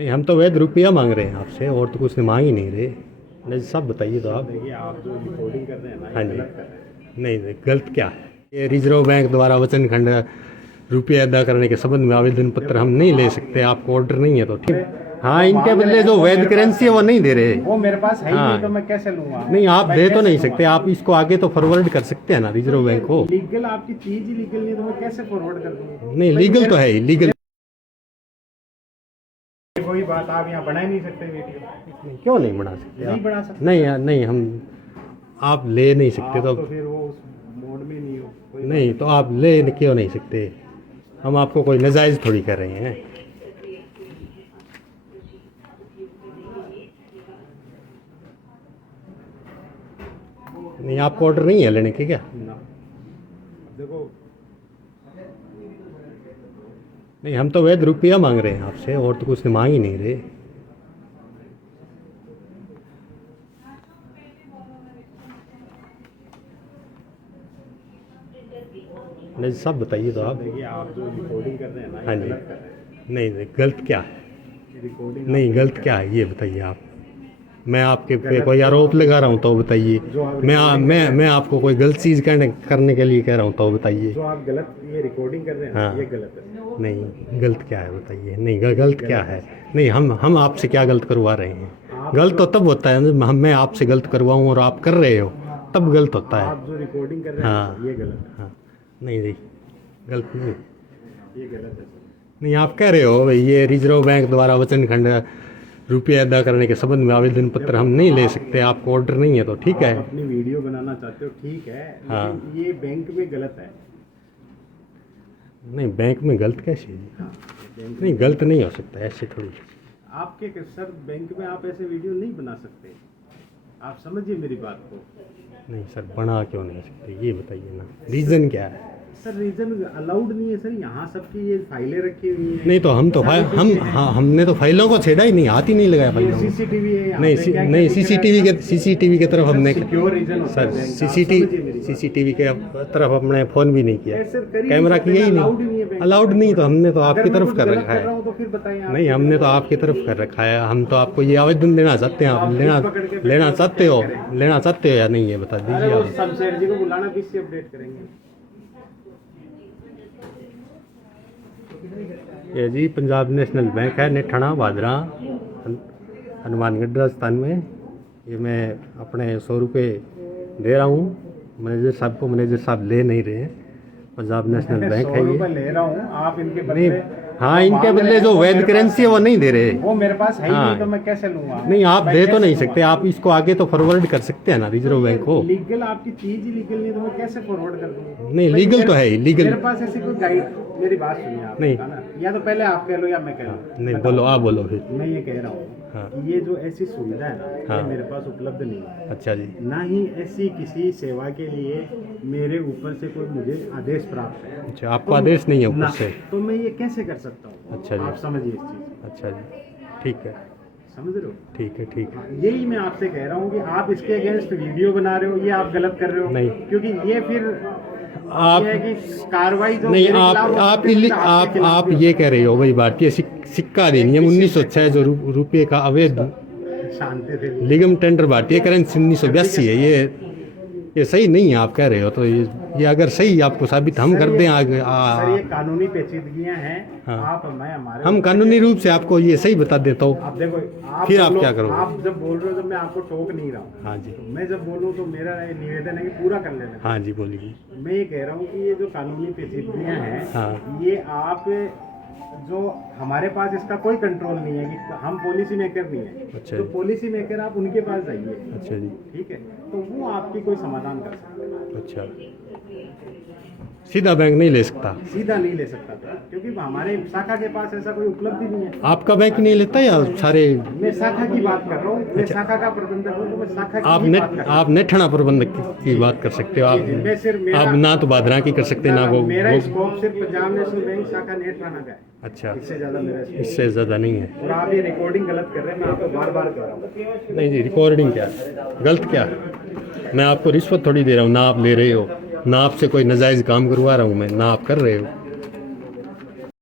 नहीं, हम तो वैध रुपया मांग रहे हैं आपसे, और तो कुछ मांग ही नहीं रहे। नहीं सब बताइए तो आप। देखिए आप जो रिकॉर्डिंग कर रहे हैं ना, हाँ ये जी। गलत कर रहे हैं। नहीं, गलत क्या है? ये रिजर्व बैंक द्वारा वचन खंड रुपया अदा करने के संबंध में आवेदन पत्र हम नहीं ले सकते, आपको ऑर्डर नहीं है तो ठीक। हाँ, इनके बदले जो वैध करेंसी है वो नहीं दे रहे। वो मेरे पास है ही हाँ। नहीं, तो मैं कैसे लूंगा? नहीं, आप मैं दे तो कैसे नहीं लूंगा? सकते, आप इसको आगे तो फॉरवर्ड कर सकते हैं ना रिजर्व बैंक को। लीगल आपकी चीज ही लीगल नहीं, तो मैं कैसे फॉरवर्ड कर दूंगा? नहीं, लीगल तो है ही, लीगल। कोई बात आप यहाँ बना ही नहीं सकते वीडियो। क्यों नहीं बना सकते नहीं आप? बना सकते। नहीं यार, नहीं, हम आप ले नहीं सकते आप तो तो फिर वो उस मोड में नहीं हो। कोई नहीं, तो आप ले क्यों नहीं सकते? हम आपको कोई नाजायज़ थोड़ी कर रहे हैं। नहीं, आपको ऑर्डर नहीं है लेने के क्या? ना। देखो नहीं, हम तो वैध रुपया मांग रहे हैं आपसे, और तो कुछ मांग ही नहीं रहे। नहीं सब बताइए तो आप। देखिए आप जो रिकॉर्डिंग कर रहे हैं ना, हाँ ये जी। गलत कर रहे हैं। नहीं, गलत क्या है? रिकॉर्डिंग नहीं, गलत क्या है ये बताइए आप। मैं आपके पे कोई आरोप लगा रहा हूँ तो बताइए। जो आप मैं आपको कोई गलत चीज़ करने के लिए कह रहा हूँ तो बताइए। जो आप गलत ये रिकॉर्डिंग कर रहे हैं ना, हाँ। ये गलत है। नहीं, गलत क्या है बताइए। नहीं, गलत क्या है? नहीं, हम आपसे क्या गलत करवा रहे हैं? आप गलत तो तब होता है जब मैं आपसे गलत करवाऊँ और आप कर रहे हो, तब गलत होता है। आप जो रिकॉर्डिंग कर रहे हैं हाँ। ये गलत है। हाँ, नहीं, गलत नहीं। ये गलत है। नहीं, आप कह रहे हो भाई ये रिजर्व बैंक द्वारा वचन खंड रुपया अदा करने के संबंध में आवेदन पत्र हम नहीं ले सकते, आपको ऑर्डर नहीं है तो ठीक है। आप अपनी वीडियो बनाना चाहते हो, ठीक है, हाँ। लेकिन ये बैंक में गलत है। नहीं, बैंक में गलत कैसे? हाँ, बैंक नहीं, गलत नहीं हो सकता ऐसे थोड़ी। आपके सर बैंक में आप ऐसे वीडियो नहीं बना सकते। आप समझिए मेरी बात को। नहीं सर, बना क्यों नहीं सकते ये बताइए ना, रीज़न क्या है? सर रीजन अलाउड नहीं है सर, यहाँ सबकी ये फाइलें रखी हुई हैं। नहीं तो हम तो हमने तो फाइलों को छेड़ा ही नहीं, हाथ ही नहीं लगाया फाइलों में। सीसीटीवी है यहाँ नहीं पे, क्या-क्या नहीं, दिख रहा है? सीसीटीवी की तरफ हमने सिक्योर रीजन होता सर है बैंक का, आप समझिए मेरी बात। सीसीटीवी के तरफ हमने फ़ोन भी नहीं किया, सर, कर ही कैमरा नहीं किया ही सकते, allowed ही नहीं, नहीं है बैंक अलाउड नहीं। तो हमने तो अगर आपकी मैं तरफ कुछ कर गलत रखा कर रहा है। हूँ तो फिर बताइए आप। नहीं, हमने तो आपकी तरफ कर रखा है। हम तो आपको ये आवेदन देना चाहते हैं, आप लेना चाहते हो या नहीं ये बता अरे दीजिए वो आप। शमशेर जी को बुलाना, पीसी अपडेट करेंगे। ये जी पंजाब नेशनल बैंक है, नेठाना भादरा, हनुमानगढ़ राजस्थान में। ये मैं अपने 100 रुपये दे रहा हूँ मैनेजर साहब को, मैनेजर साहब ले नहीं रहे हैं। पंजाब नेशनल बैंक है 100 ये। रुपए ले रहा हूँ, आप इनके नहीं, बदले हाँ, इनके बदले जो वैध करेंसी है वो नहीं दे रहे। वो मेरे पास है ही हाँ। नहीं, तो मैं कैसे लूंगा? नहीं, आप मैं दे तो कैसे नहीं लूंगा? सकते, आप इसको आगे तो फॉरवर्ड कर सकते हैं ना रिजर्व बैंक को। लीगल आपकी चीज ही लीगल नहीं, तो मैं कैसे फॉरवर्ड कर दूंगा? नहीं, लीगल तो है ही, लीगल। मेरे पास ऐसी कोई गाइड, मेरी बात सुनिए आप। नहीं। ना, या तो पहले आप कह लो या मैं कह लूँ। नहीं, बोलो, आप बोलो फिर। मैं ये कह रहा हूँ हाँ। कि ये जो ऐसी सुविधा है ना, हाँ। ये मेरे पास उपलब्ध नहीं है। अच्छा जी। ना ही ऐसी किसी सेवा के लिए मेरे ऊपर से कोई मुझे आदेश प्राप्त है। अच्छा, आपको आदेश नहीं है ऊपर ना, से? तो मैं ये कैसे कर सकता हूँ? अच्छा जी। आप समझिए इस चीज, अच्छा जी, ठीक है, समझ रहे हो? ठीक है, ठीक है। यही मैं आपसे कह रहा हूँ कि आप इसके अगेंस्ट वीडियो बना रहे हो, ये आप गलत कर रहे हो। नहीं। क्योंकि ये फिर आप ये है कि कार्रवाई जो नहीं, मेरे खिलाफ हो आप सकती है, आपके खिलाफ आप भी हो ये सकती कह रहे हो भाई भारतीय सिक्का अधिनियम 1906 जो रुपये का अवैध है। शांति से निगम टेंडर भारतीय करेंसी 1982 है, ये सही नहीं है आप कह रहे हो। तो ये अगर सही आपको साबित हम कर दें आगे सर, ये कानूनी पेचीदगियां हैं। हाँ। आप मैं हमारे हम कानूनी रूप से आपको ये सही बता देता हूँ। आप देखो, फिर आप बोलो, क्या करोगे? आप जब बोल रहे हो, जब मैं आपको टोक नहीं रहा हूँ। हाँ जी, तो मैं जब बोलूँ तो मेरा ये निवेदन है कि पूरा कर लेना। हाँ जी, बोलिए। मैं ये कह रहा हूँ कि ये जो कानूनी पेचीदगियां हैं, हाँ। ये आप जो हमारे पास इसका कोई कंट्रोल नहीं है कि हम पॉलिसी मेकर नहीं है। अच्छा तो जी। पॉलिसी मेकर आप उनके पास जाइए, अच्छा जी। ठीक है, तो वो आपकी कोई समाधान कर सकते हैं। अच्छा, सीधा बैंक नहीं ले सकता? सीधा नहीं ले सकता था, क्योंकि हमारे शाखा के पास ऐसा कोई उपलब्धि नहीं है। आपका बैंक नहीं लेता या सारे? मैं शाखा की बात कर रहा हूँ, मैं शाखा का प्रबंधक हूँ, तो मैं शाखा की आप ही बात कर रहा हूँ। आप नेठाना प्रबंधक की बात कर सकते हो आप। मैं सिर्फ मेरा- आप ना तो भादरा की कर सकते ना मेरा वो। स्कोप सिर्फ पंजाब नेशनल बैंक शाखा नेत्राना का है। अच्छा, इससे ज्यादा मेरा scope इससे ज़्यादा नहीं है। नहीं। और आप ये रिकॉर्डिंग गलत कर रहे हैं, मैं आपको बार बार कह रहा हूँ। नहीं जी, रिकॉर्डिंग क्या है, गलत क्या है? मैं आपको रिश्वत थोड़ी दे रहा हूँ, ना आप ले रहे हो, ना आपसे कोई नाजायज़ काम करवा रहा हूँ मैं, ना आप कर रहे हो।